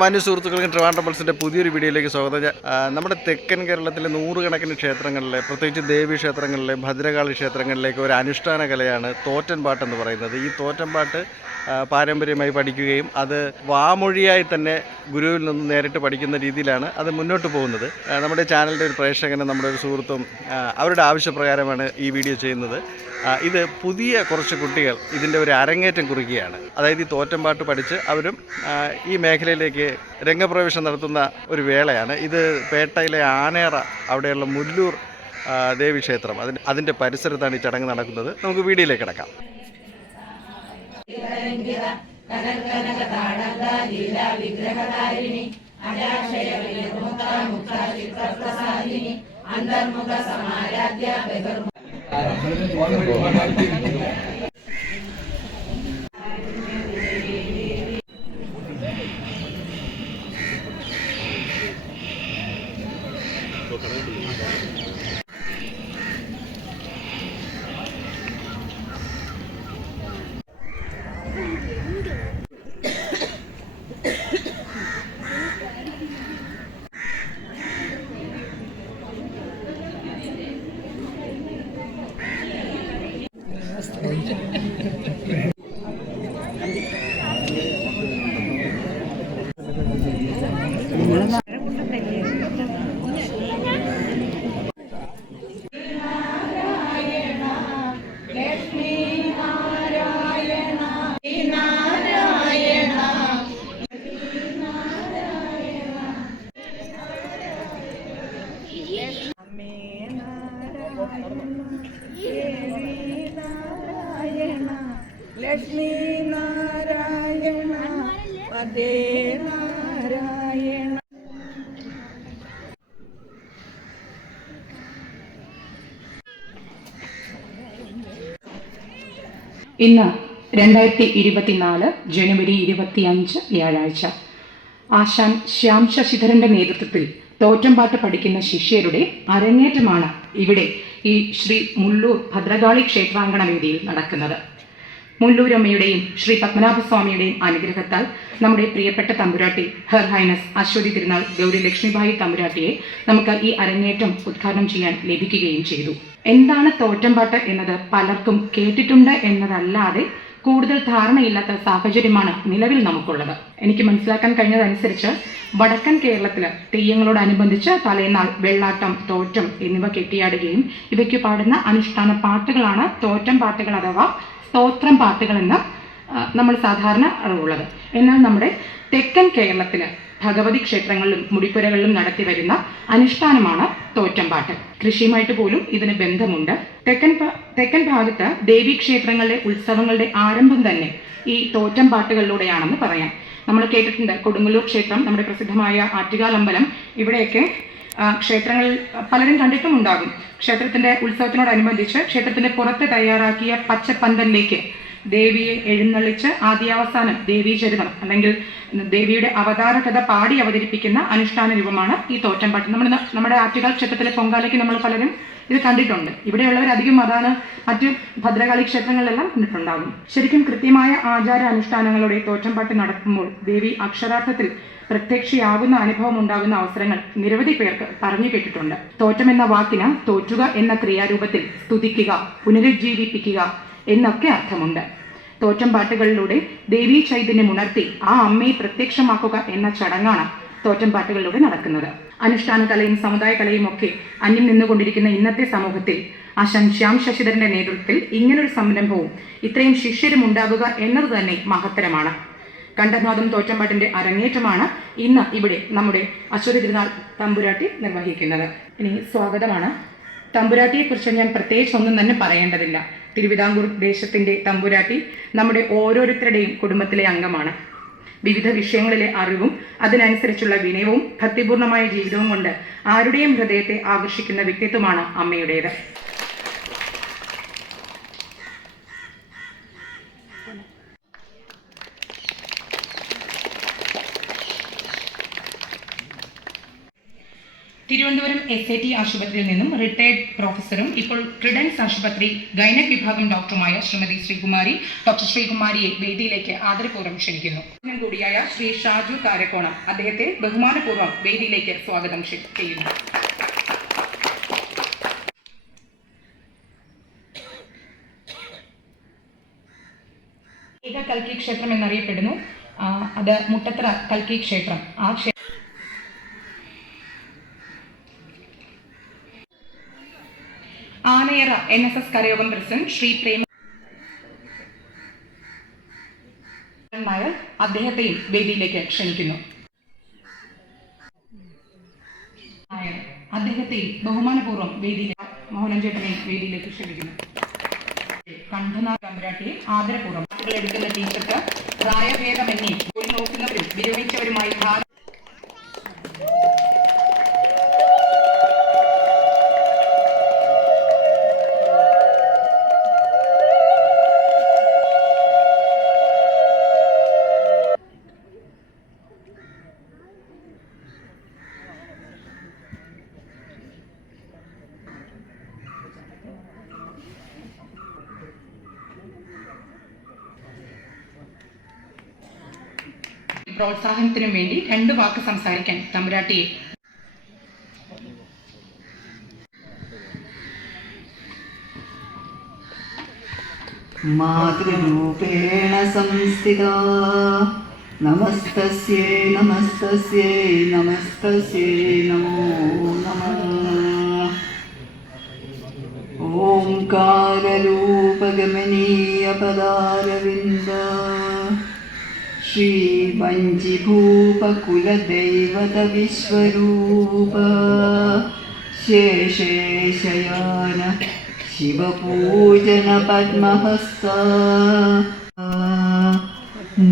മാന്യ സുഹൃത്തുക്കൾക്ക് ട്രിവാൻഡ്രം പുതിയൊരു വീഡിയോയിലേക്ക് സ്വാഗതം. നമ്മുടെ തെക്കൻ കേരളത്തിലെ നൂറുകണക്കിന് ക്ഷേത്രങ്ങളിലെ പ്രത്യേകിച്ച് ദേവി ക്ഷേത്രങ്ങളിലെ ഭദ്രകാളി ക്ഷേത്രങ്ങളിലേക്ക് ഒരു അനുഷ്ഠാന കലയാണ് തോറ്റൻപാട്ട് എന്ന് പറയുന്നത്. ഈ തോറ്റൻപാട്ട് പാരമ്പര്യമായി പഠിക്കുകയും അത് വാമൊഴിയായി തന്നെ ഗുരുവിൽ നിന്ന് നേരിട്ട് പഠിക്കുന്ന രീതിയിലാണ് അത് മുന്നോട്ട് പോകുന്നത്. നമ്മുടെ ചാനലിന്റെ ഒരു പ്രേക്ഷകനും നമ്മുടെ ഒരു സുഹൃത്തും അവരുടെ ആവശ്യപ്രകാരമാണ് ഈ വീഡിയോ ചെയ്യുന്നത്. ഇത് പുതിയ കുറച്ച് കുട്ടികൾ ഇതിന്റെ ഒരു അരങ്ങേറ്റം കുറിക്കുകയാണ്. അതായത് ഈ തോറ്റമ്പാട്ട് പഠിച്ച് അവരും ഈ മേഖലയിലേക്ക് രംഗപ്രവേശം നടത്തുന്ന ഒരു വേളയാണ്. ഇത് പേട്ടയിലെ ആനേറ അവിടെയുള്ള മുല്ലൂർ ദേവീക്ഷേത്രം ദേവി അതിന് അതിന്റെ പരിസരത്താണ് ഈ ചടങ്ങ് നടക്കുന്നത്. നമുക്ക് വീഡിയോയിലേക്ക് കിടക്കാം. ലക്ഷ്മി ഇന്ന് രണ്ടായിരത്തി ഇരുപത്തിനാല് ജനുവരി ഇരുപത്തിയഞ്ച് വ്യാഴാഴ്ച. ആശാൻ ശ്യാം ശശിധരന്റെ നേതൃത്വത്തിൽ തോറ്റമ്പാട്ട് പഠിക്കുന്ന ശിഷ്യരുടെ അരങ്ങേറ്റമാണ് ഇവിടെ ഈ ശ്രീ മുള്ളൂർ ഭദ്രകാളി ക്ഷേത്രാങ്കണ വേദിയിൽ നടക്കുന്നത്. മുള്ളൂരമ്മയുടെയും ശ്രീ പത്മനാഭസ്വാമിയുടെയും അനുഗ്രഹത്താൽ നമ്മുടെ പ്രിയപ്പെട്ട തമ്പുരാട്ടി ഹെർ ഹൈനസ് അശ്വതി തിരുനാൾ ഗൗരി ലക്ഷ്മിഭായി തമ്പുരാട്ടിയെ നമുക്ക് ഈ അരങ്ങേറ്റം ഉദ്ഘാടനം ചെയ്യാൻ ലഭിക്കുകയും ചെയ്തു. എന്താണ് തോറ്റമ്പാട്ട് എന്നത് പലർക്കും കേട്ടിട്ടുണ്ട് എന്നതല്ലാതെ കൂടുതൽ ധാരണയില്ലാത്ത സാഹചര്യമാണ് നിലവിൽ നമുക്കുള്ളത്. എനിക്ക് മനസ്സിലാക്കാൻ കഴിഞ്ഞതനുസരിച്ച് വടക്കൻ കേരളത്തിൽ തെയ്യങ്ങളോടനുബന്ധിച്ച് തലേനാൾ വെള്ളാട്ടം തോറ്റം എന്നിവ കെട്ടിയാടുകയും ഇവയ്ക്ക് പാടുന്ന അനുഷ്ഠാന പാട്ടുകളാണ് തോറ്റം പാട്ടുകൾ അഥവാ സ്തോത്രം പാട്ടുകളെന്ന് നമ്മൾ സാധാരണ അറിവുള്ളത്. എന്നാൽ നമ്മുടെ തെക്കൻ കേരളത്തിൽ ഭഗവതി ക്ഷേത്രങ്ങളിലും മുടിപ്പുരകളിലും നടത്തി വരുന്ന അനുഷ്ഠാനമാണ് തോറ്റംപാട്ട് കൃഷിയുമായിട്ട് പോലും ഇതിന് ബന്ധമുണ്ട്. തെക്കൻ തെക്കൻ ഭാഗത്ത് ദേവീ ക്ഷേത്രങ്ങളിലെ ഉത്സവങ്ങളുടെ ആരംഭം തന്നെ ഈ തോറ്റംപാട്ടുകളിലൂടെയാണെന്ന് പറയാം. നമ്മൾ കേട്ടിട്ടുണ്ട് കൊടുങ്ങല്ലൂർ ക്ഷേത്രം നമ്മുടെ പ്രസിദ്ധമായ ആറ്റുകാൽ അമ്പലം ഇവിടെയൊക്കെ ആ, ക്ഷേത്രങ്ങൾ പലരും കണ്ടിട്ടും ഉണ്ടാകും. ക്ഷേത്രത്തിന്റെ ഉത്സവത്തിനോടനുബന്ധിച്ച് ക്ഷേത്രത്തിന്റെ പുറത്ത് തയ്യാറാക്കിയ പച്ചപ്പന്തലിലേക്ക് ദേവിയെ എഴുന്നള്ളിച്ച് ആദ്യാവസാനം ദേവീചരിതം അല്ലെങ്കിൽ ദേവിയുടെ അവതാര കഥ പാടി അവതരിപ്പിക്കുന്ന അനുഷ്ഠാന രൂപമാണ് ഈ തോറ്റംപാട്ട് നമ്മുടെ നമ്മുടെ ആറ്റുകാൽ ക്ഷേത്രത്തിലെ പൊങ്കാലയ്ക്ക് നമ്മൾ പലരും ഇത് കണ്ടിട്ടുണ്ട്. ഇവിടെയുള്ളവർ അധികം അതാണ് മറ്റ് ഭദ്രകാളി ക്ഷേത്രങ്ങളിലെല്ലാം കണ്ടിട്ടുണ്ടാകും. ശരിക്കും കൃത്യമായ ആചാര അനുഷ്ഠാനങ്ങളുടെ തോറ്റംപാട്ട് നടക്കുമ്പോൾ ദേവി അക്ഷരാർത്ഥത്തിൽ പ്രത്യക്ഷയാകുന്ന അനുഭവം ഉണ്ടാകുന്ന അവസരങ്ങൾ നിരവധി പേർക്ക് പറഞ്ഞു കേട്ടിട്ടുണ്ട്. തോറ്റം എന്ന വാക്കിന് തോറ്റുക എന്ന ക്രിയാരൂപത്തിൽ സ്തുതിക്കുക പുനരുജ്ജീവിപ്പിക്കുക എന്നൊക്കെ അർത്ഥമുണ്ട്. തോറ്റം പാട്ടുകളിലൂടെ ദേവീ ചൈതന്യം ഉണർത്തി ആ അമ്മയെ പ്രത്യക്ഷമാക്കുക എന്ന ചടങ്ങാണ് തോറ്റം പാട്ടുകളിലൂടെ നടക്കുന്നത്. അനുഷ്ഠാന കലയും സമുദായ കലയും ഒക്കെ അന്യം നിന്നുകൊണ്ടിരിക്കുന്ന ഇന്നത്തെ സമൂഹത്തിൽ ആശാൻ ശ്യാം ശശിധരന്റെ നേതൃത്വത്തിൽ ഇങ്ങനൊരു സംരംഭവും ഇത്രയും ശിഷ്യരും ഉണ്ടാകുക എന്നത് തന്നെ മഹത്തരമാണ്. കണ്ടനാഥം തോറ്റമ്പാട്ടിന്റെ അരങ്ങേറ്റമാണ് ഇന്ന് ഇവിടെ നമ്മുടെ അശ്വതി തിരുനാൾ തമ്പുരാട്ടി നിർവഹിക്കുന്നത്. ഇനി സ്വാഗതമാണ്. തമ്പുരാട്ടിയെ കുറിച്ച് ഞാൻ പ്രത്യേകിച്ച് ഒന്നും തന്നെ പറയേണ്ടതില്ല. തിരുവിതാംകൂർ ദേശത്തിന്റെ തമ്പുരാട്ടി നമ്മുടെ ഓരോരുത്തരുടെയും കുടുംബത്തിലെ അംഗമാണ്. വിവിധ വിഷയങ്ങളിലെ അറിവും അതിനനുസരിച്ചുള്ള വിനയവും ഭക്തിപൂർണമായ ജീവിതവും കൊണ്ട് ആരുടെയും ഹൃദയത്തെ ആകർഷിക്കുന്ന വ്യക്തിത്വമാണ് അമ്മയുടേത്. തിരുവനന്തപുരം എസ് എ ടി ആശുപത്രിയിൽ നിന്നും റിട്ടയർഡ് പ്രൊഫസറും ഇപ്പോൾ ട്രിഡൻസ് ആശുപത്രി ഗൈനക് വിഭാഗം ഡോക്ടറുമായ ശ്രീമതി ശ്രീകുമാരി ഡോക്ടർ ശ്രീകുമാരിയെ വേദിയിലേക്ക് ആദരപൂർവം ക്ഷണിക്കുന്നു. കൂടിയായ ശ്രീ ഷാജു കാരക്കോണം അദ്ദേഹത്തെ ബഹുമാനപൂർവം വേദിയിലേക്ക് സ്വാഗതം ചെയ്യുന്നു. കൽക്കി ക്ഷേത്രം എന്നറിയപ്പെടുന്നു. അത് മുട്ടത്ര കൽക്കി ക്ഷേത്രം. ആ ക്ഷേ Anayara N S S കരയോഗം president Shri Prema Nair അദ്ദേഹത്തെയും വേദിയിലേക്ക് ക്ഷണിക്കുന്നു. അദ്ദേഹത്തെയും ബഹുമാനപൂർവം വേദിയിലേക്ക് മോഹനൻ വേദിയിലേക്ക് ക്ഷണിക്കുന്നു. കണ്ഠനാഥ് തമ്പുരാട്ടിയെ ആദരപൂർവം എടുക്കുന്ന ടീച്ചർക്ക് പ്രായഭേദമന്യേ ഒരു നോക്കുന്നവരും വിരമിച്ചവരുമായി പ്രോത്സാഹനത്തിനും വേണ്ടി രണ്ട് വാക്ക് സംസാരിക്കാൻ തമ്പുരാട്ടിയെ മാതൃരൂപേണ സംസ്ഥിത. നമസ്തസ്യേ നമസ്തസ്യേ നമസ്തസ്യേ നമോ നമ. ഓംകാരൂപഗമനീയപദാരവിന്ദ ശ്രീവഞ്ചിഭൂപകുലദൈവത ശേഷേശയാന ശിവപൂജന പത്മഹസ്ത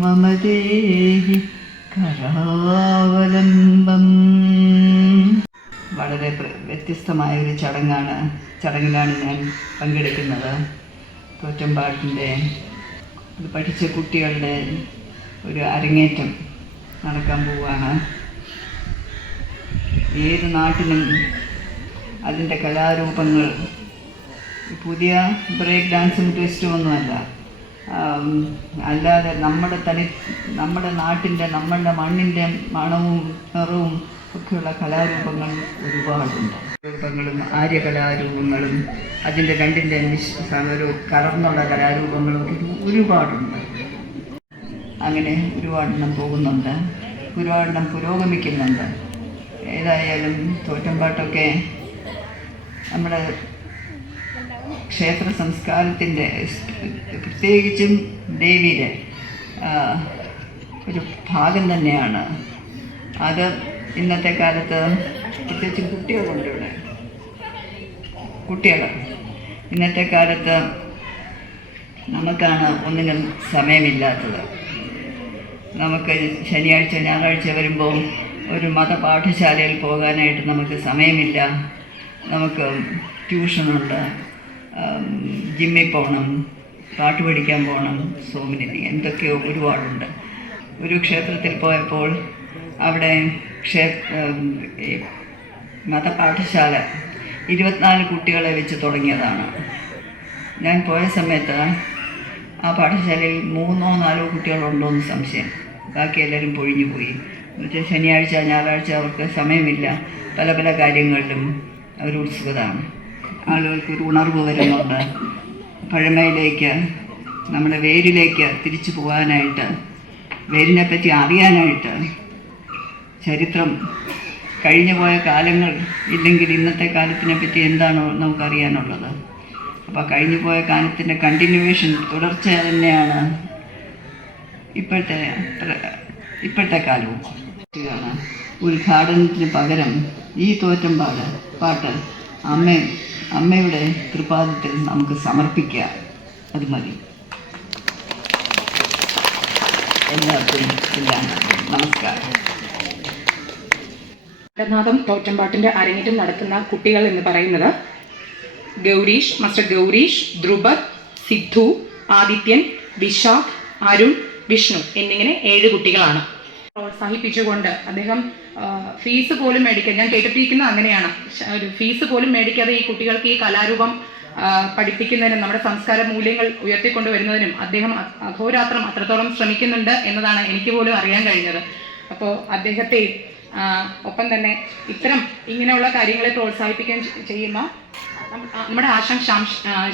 മമ ദേഹി കരാവലംബം വളരെ വ്യത്യസ്തമായ ഒരു ചടങ്ങാണ് ചടങ്ങിലാണ് ഞാൻ പങ്കെടുക്കുന്നത്. തോറ്റമ്പാട്ടിന്റെ പഠിച്ച കുട്ടികളുടെ ഒരു അരങ്ങേറ്റം നടക്കാൻ പോവുകയാണ് ഏത് നാട്ടിലും അതിന്റെ കലാരൂപങ്ങൾ പുതിയ ബ്രേക്ക് ഡാൻസും ട്വിസ്റ്റും ഒന്നുമല്ല. അല്ലാതെ നമ്മുടെ തനി നമ്മുടെ നാട്ടിന്റെ നമ്മളുടെ മണ്ണിന്റെ മണവും നിറവും ഒക്കെയുള്ള കലാരൂപങ്ങൾ ഒരുപാടുണ്ട്. രൂപങ്ങളും ആര്യ കലാരൂപങ്ങളും അതിന്റെ രണ്ടിന്റെ മിശ്ര ഒരു കലർന്നുള്ള കലാരൂപങ്ങളും ഒരുപാടുണ്ട്. അങ്ങനെ ഒരുപാടെണ്ണം പോകുന്നുണ്ട്. ഒരുപാടെണ്ണം പുരോഗമിക്കുന്നുണ്ട്. ഏതായാലും തോറ്റമ്പാട്ടൊക്കെ നമ്മുടെ ക്ഷേത്ര സംസ്കാരത്തിന്റെ പ്രത്യേകിച്ചും ദേവിയുടെ ഒരു ഭാഗം തന്നെയാണ്. അത് ഇന്നത്തെ കാലത്ത് പ്രത്യേകിച്ചും കുട്ടികളുണ്ട് ഇവിടെ. കുട്ടികൾ. ഇന്നത്തെ കാലത്ത് നമുക്കാണ് ഒന്നിനും സമയമില്ലാത്തത്. നമുക്ക് ശനിയാഴ്ച ഞായറാഴ്ച വരുമ്പോൾ ഒരു മതപാഠശാലയിൽ പോകാനായിട്ട് നമുക്ക് സമയമില്ല. നമുക്ക് ട്യൂഷനുണ്ട്. ജിമ്മിൽ പോകണം പാട്ട് പഠിക്കാൻ പോകണം സോ മെനി എന്തൊക്കെയോ ഒരുപാടുണ്ട്. ഒരു ക്ഷേത്രത്തിൽ പോയപ്പോൾ അവിടെ ക്ഷേ മതപാഠശാല ഇരുപത്തിനാല് കുട്ടികളെ വെച്ച് തുടങ്ങിയതാണ്. ഞാൻ പോയ സമയത്ത് ആ പാഠശാലയിൽ മൂന്നോ നാലോ കുട്ടികളുണ്ടോ എന്ന് സംശയം. ബാക്കി എല്ലാവരും പൊഴിഞ്ഞു പോയി. എന്നുവെച്ചാൽ ശനിയാഴ്ച ഞായറാഴ്ച അവർക്ക് സമയമില്ല. പല പല കാര്യങ്ങളിലും അവർ ഉത്സുകതാണ് ആളുകൾക്ക് ഒരു ഉണർവ് വരുന്നുണ്ട്. പഴമയിലേക്ക് നമ്മുടെ വേരിലേക്ക് തിരിച്ചു പോകാനായിട്ട് വേരിനെ പറ്റി അറിയാനായിട്ട് ചരിത്രം കഴിഞ്ഞു പോയ കാലങ്ങൾ ഇല്ലെങ്കിൽ ഇന്നത്തെ കാലത്തിനെ പറ്റി എന്താണോ നമുക്കറിയാനുള്ളത്. അപ്പോൾ കഴിഞ്ഞു പോയ കാലത്തിന്റെ കണ്ടിന്യൂവേഷൻ തുടർച്ച തന്നെയാണ് ഇപ്പോഴത്തെ ഇപ്പോഴത്തെ കാലവും. ഉദ്ഘാടനത്തിന് പകരം ഈ തോറ്റമ്പാട് പാട്ട് അമ്മ അമ്മയുടെ തൃപാദത്തിൽ നമുക്ക് സമർപ്പിക്കാം അത് മതി. നമസ്കാരം. ജഗന്നാഥം തോറ്റമ്പാട്ടിന്റെ അരങ്ങേറ്റം നടത്തുന്ന കുട്ടികൾ എന്ന് പറയുന്നത് ഗൗരീഷ് മാസ്റ്റർ ഗൗരീഷ് ധ്രുപദ് സിദ്ധു ആദിത്യൻ വിശാഖ് അരുൺ വിഷ്ണു എന്നിങ്ങനെ ഏഴ് കുട്ടികളാണ്. പ്രോത്സാഹിപ്പിച്ചുകൊണ്ട് അദ്ദേഹം ഫീസ് പോലും മേടിക്കാൻ ഞാൻ കേട്ടിട്ടിരിക്കുന്നത് അങ്ങനെയാണ്. ഒരു ഫീസ് പോലും മേടിക്കാതെ ഈ കുട്ടികൾക്ക് ഈ കലാരൂപം പഠിപ്പിക്കുന്നതിനും നമ്മുടെ സംസ്കാര മൂല്യങ്ങൾ ഉയർത്തിക്കൊണ്ടുവരുന്നതിനും അദ്ദേഹം അഹോരാത്രം അത്രത്തോളം ശ്രമിക്കുന്നുണ്ട് എന്നതാണ് എനിക്ക് പോലും അറിയാൻ കഴിഞ്ഞത്. അപ്പോൾ അദ്ദേഹത്തെ ഒപ്പം തന്നെ ഇത്തരം ഇങ്ങനെയുള്ള കാര്യങ്ങളെ പ്രോത്സാഹിപ്പിക്കാൻ ചെയ്യുന്ന നമ്മുടെ ആശാൻ ശ്യാം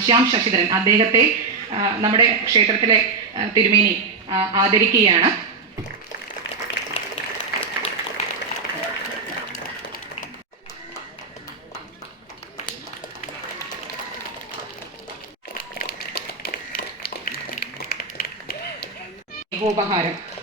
ശ്യാം ശശിധരൻ അദ്ദേഹത്തെ നമ്മുടെ ക്ഷേത്രത്തിലെ തിരുമേനി ആദരിക്കുകയാണ്. സ്നേഹോപഹാരം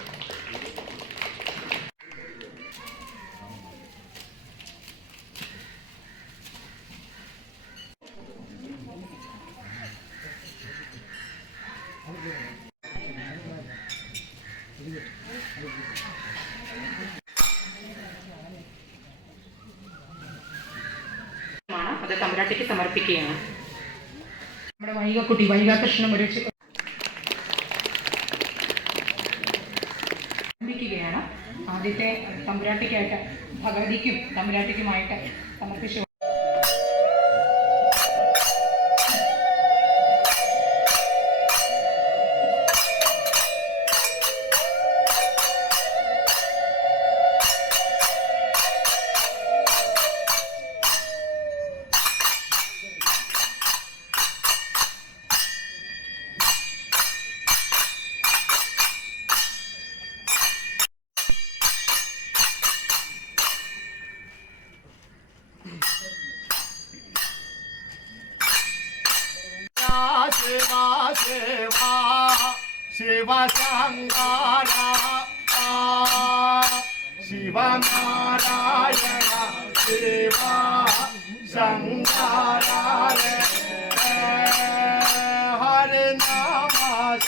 നമ്മുടെ വൈകക്കുട്ടി വൈകാകൃഷ്ണൻ ഒരു ആദ്യത്തെ തമ്പുരാട്ടിക്കായിട്ട് ഭഗവതിക്കും തമ്പുരാട്ടിക്കുമായിട്ട് സമർപ്പിച്ചു.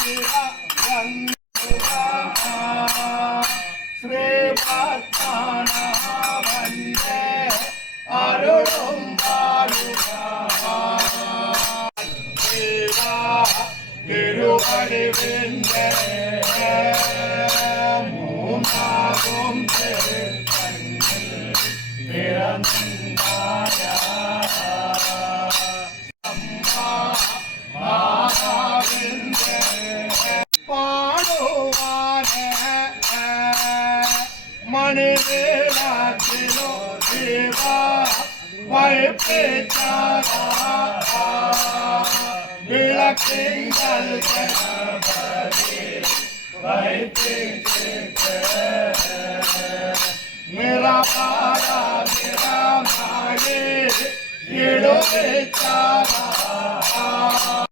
万。விளக்குங்கள் கணபதி வைத்து நிறபாரா நிறமாகி இடுவிச்சாரா ஒரு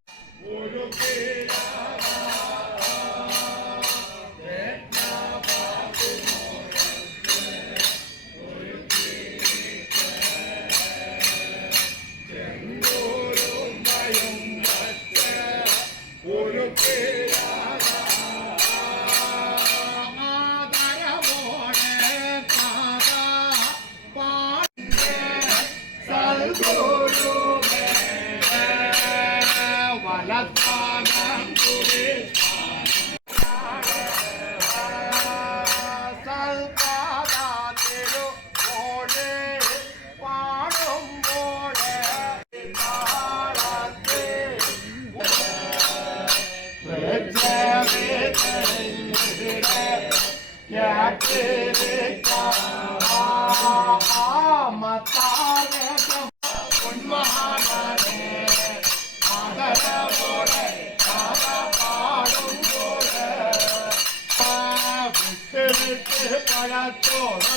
பழத்தோடு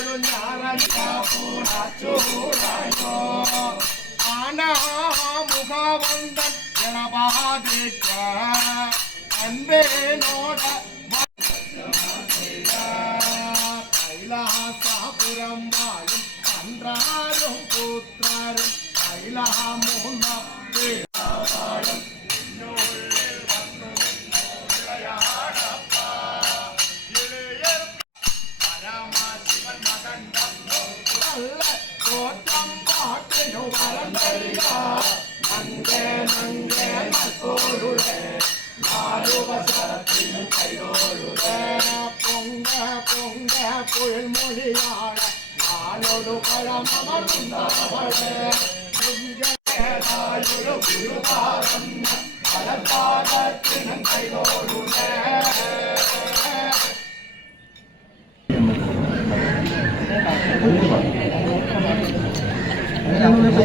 ஞானூராயோ ஆனமுகவந்தன் எனபாதிக்க அன்பேனோட கைலாசாபுரம் வாழும் கன்றா 喇嘛。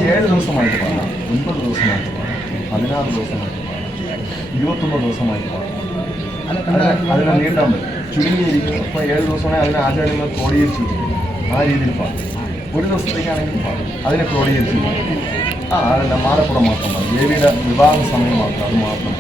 ഏഴ് ദിവസമായിട്ട് പാടാം. ഒൻപത് ദിവസമായിട്ട് പാടാം. പതിനാറ് ദിവസമായിട്ട് പാടാം. ഇരുപത്തൊമ്പത് ദിവസമായിട്ട് പാടാം. അതിനെ നീട്ടാൻ പറ്റും. ചുരുങ്ങിയിരിക്കും. ഇപ്പോൾ ഏഴ് ദിവസമാണെങ്കിൽ അതിനെ ആചാര്യങ്ങൾ ക്രോഡീകരിച്ചു ആ രീതിയിൽ പാടും. ഒരു ദിവസത്തേക്കാണെങ്കിൽ പാടും. അതിനെ ക്രോഡീകരിച്ചു ആ അതല്ല മാലപ്പുറം മാത്രം മതി. ദേവിയുടെ വിവാഹ സമയം മാത്രം അത് മാത്രം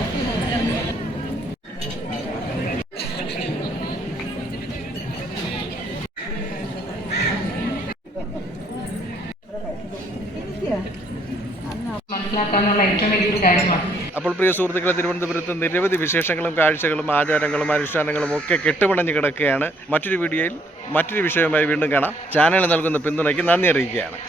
മനസ്സിലാക്കാനുള്ള ഏറ്റവും വലിയൊരു കാര്യമാണ്. അപ്പോൾ പ്രിയ സുഹൃത്തുക്കളെ തിരുവനന്തപുരത്ത് നിരവധി വിശേഷങ്ങളും കാഴ്ചകളും ആചാരങ്ങളും അനുഷ്ഠാനങ്ങളും ഒക്കെ കെട്ടുപണഞ്ഞു കിടക്കുകയാണ്. മറ്റൊരു വീഡിയോയിൽ മറ്റൊരു വിഷയവുമായി വീണ്ടും കാണാം. ചാനൽ നൽകുന്ന പിന്തുണയ്ക്ക് നന്ദി അറിയിക്കുകയാണ്.